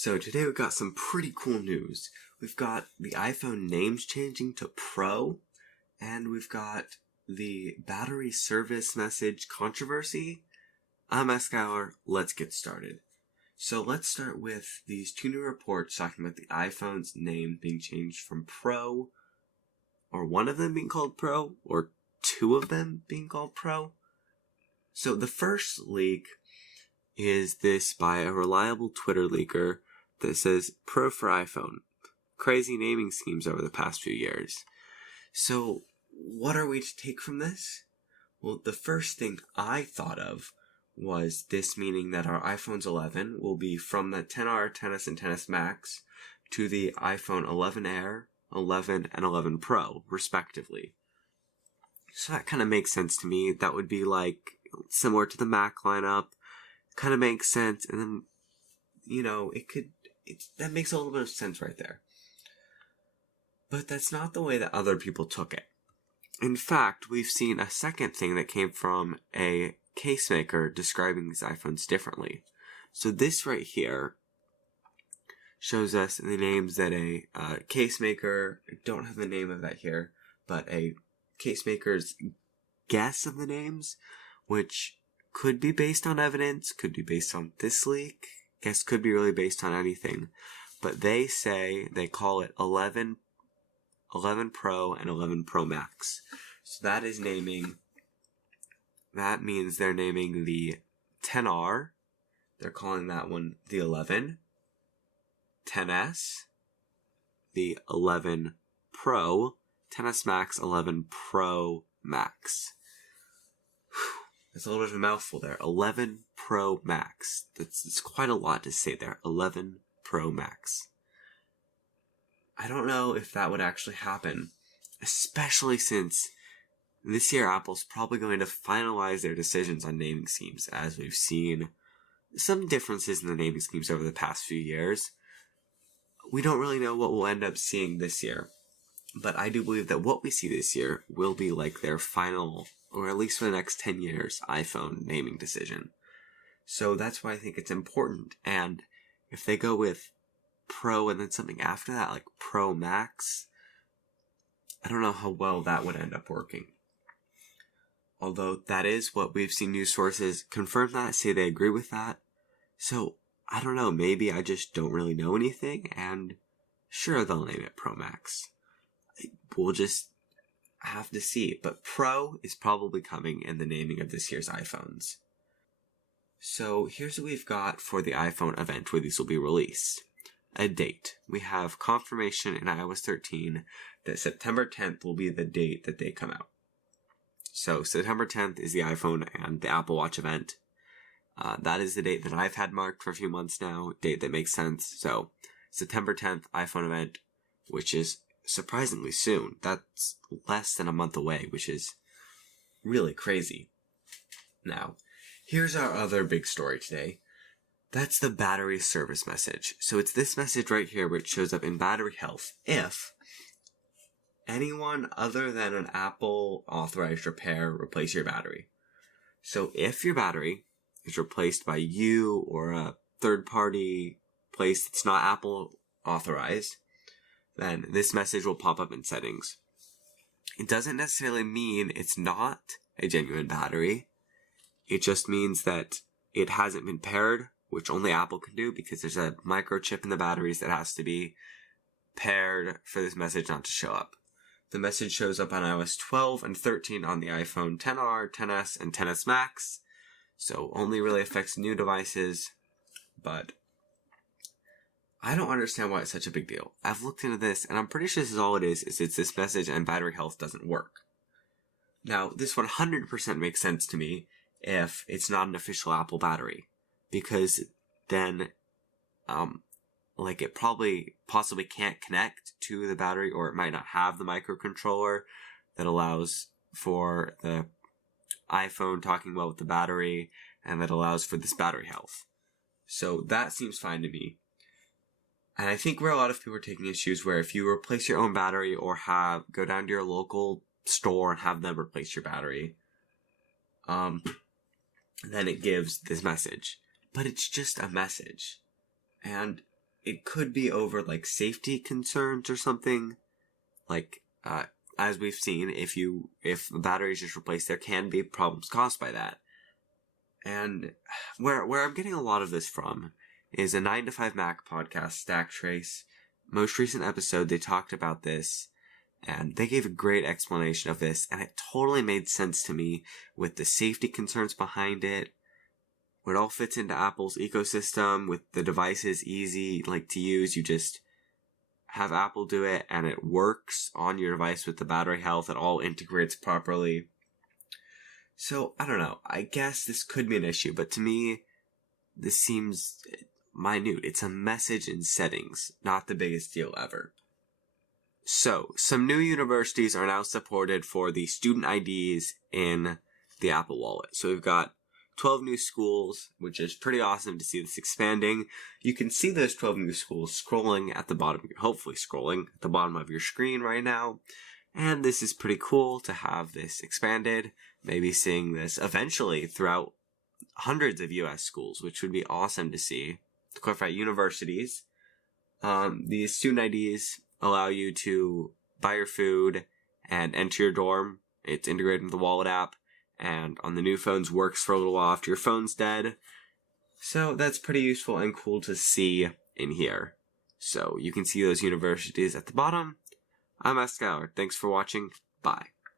So today we've got some pretty cool news. We've got the iPhone names changing to Pro, and we've got the battery service message controversy. I'm Skylar, let's get started. So let's start with these two new reports talking about the iPhone's name being changed from Pro, or one of them being called Pro, or two of them being called Pro. So the first leak is this by a reliable Twitter leaker that says Pro for iPhone. Crazy naming schemes over the past few years. So what are we to take from this? Well, the first thing I thought of was this meaning that our iPhones 11 will be from the XR, XS, and XS Max to the iPhone 11 Air, 11, and 11 Pro, respectively. So that kind of makes sense to me. That would be like similar to the Mac lineup. Kind of makes sense, and then, that makes a little bit of sense right there. But that's not the way that other people took it. In fact, we've seen a second thing that came from a case maker describing these iPhones differently. So this right here shows us the names that a case maker, I don't have the name of that here, but a case maker's guess of the names, which could be based on evidence, could be based on this leak, guess could be really based on anything. But they call it 11 Pro and 11 Pro Max. So that means they're naming the XR, they're calling that one the 11, XS, the 11 Pro, XS Max, 11 Pro Max. That's a little bit of a mouthful there. 11 Pro Max. That's quite a lot to say there. 11 Pro Max. I don't know if that would actually happen, especially since this year Apple's probably going to finalize their decisions on naming schemes, as we've seen some differences in the naming schemes over the past few years. We don't really know what we'll end up seeing this year, but I do believe that what we see this year will be like their final, or at least for the next 10 years, iPhone naming decision. So that's why I think it's important. And if they go with Pro and then something after that, like Pro Max, I don't know how well that would end up working. Although that is what we've seen news sources confirm that, say they agree with that. So, I don't know, maybe I just don't really know anything, and sure, they'll name it Pro Max. We'll just have to see, but Pro is probably coming in the naming of this year's iPhones. So here's what we've got for the iPhone event where these will be released. A date. We have confirmation in iOS 13 that September 10th will be the date that they come out. So September 10th is the iPhone and the Apple Watch event. That is the date that I've had marked for a few months now, date that makes sense. So September 10th iPhone event, which is surprisingly soon. That's less than a month away, which is really crazy. Now, here's our other big story today. That's the battery service message. So it's this message right here which shows up in battery health if anyone other than an Apple authorized repair replace your battery. So if your battery is replaced by you or a third party place that's not Apple authorized, then this message will pop up in settings. It doesn't necessarily mean it's not a genuine battery. It just means that it hasn't been paired, which only Apple can do because there's a microchip in the batteries that has to be paired for this message not to show up. The message shows up on iOS 12 and 13 on the iPhone XR, XS, and XS Max, so only really affects new devices, but I don't understand why it's such a big deal. I've looked into this, and I'm pretty sure this is all it is it's this message and battery health doesn't work. Now, this 100% makes sense to me if it's not an official Apple battery, because then, it possibly can't connect to the battery, or it might not have the microcontroller that allows for the iPhone talking well with the battery, and that allows for this battery health. So that seems fine to me. And I think where a lot of people are taking issues, where if you replace your own battery or go down to your local store and have them replace your battery, then it gives this message. But it's just a message. And it could be over like safety concerns or something. Like, as we've seen, if the battery is just replaced, there can be problems caused by that. And where I'm getting a lot of this from is a 9 to 5 Mac podcast, Stack Trace. Most recent episode, they talked about this, and they gave a great explanation of this, and it totally made sense to me with the safety concerns behind it. It all fits into Apple's ecosystem with the devices easy, like, to use. You just have Apple do it, and it works on your device with the battery health. It all integrates properly. So, I don't know. I guess this could be an issue, but to me, this seems minute. It's a message in settings, not the biggest deal ever. So, some new universities are now supported for the student IDs in the Apple Wallet. So we've got 12 new schools, which is pretty awesome to see this expanding. You can see those 12 new schools scrolling at the bottom, hopefully scrolling at the bottom of your screen right now. And this is pretty cool to have this expanded, maybe seeing this eventually throughout hundreds of US schools, which would be awesome to see. To clarify, universities, these student IDs allow you to buy your food and enter your dorm. It's integrated with the Wallet app, and on the new phones works for a little while after your phone's dead. So that's pretty useful and cool to see in here. So you can see those universities at the bottom. I'm Skylar. Thanks for watching. Bye.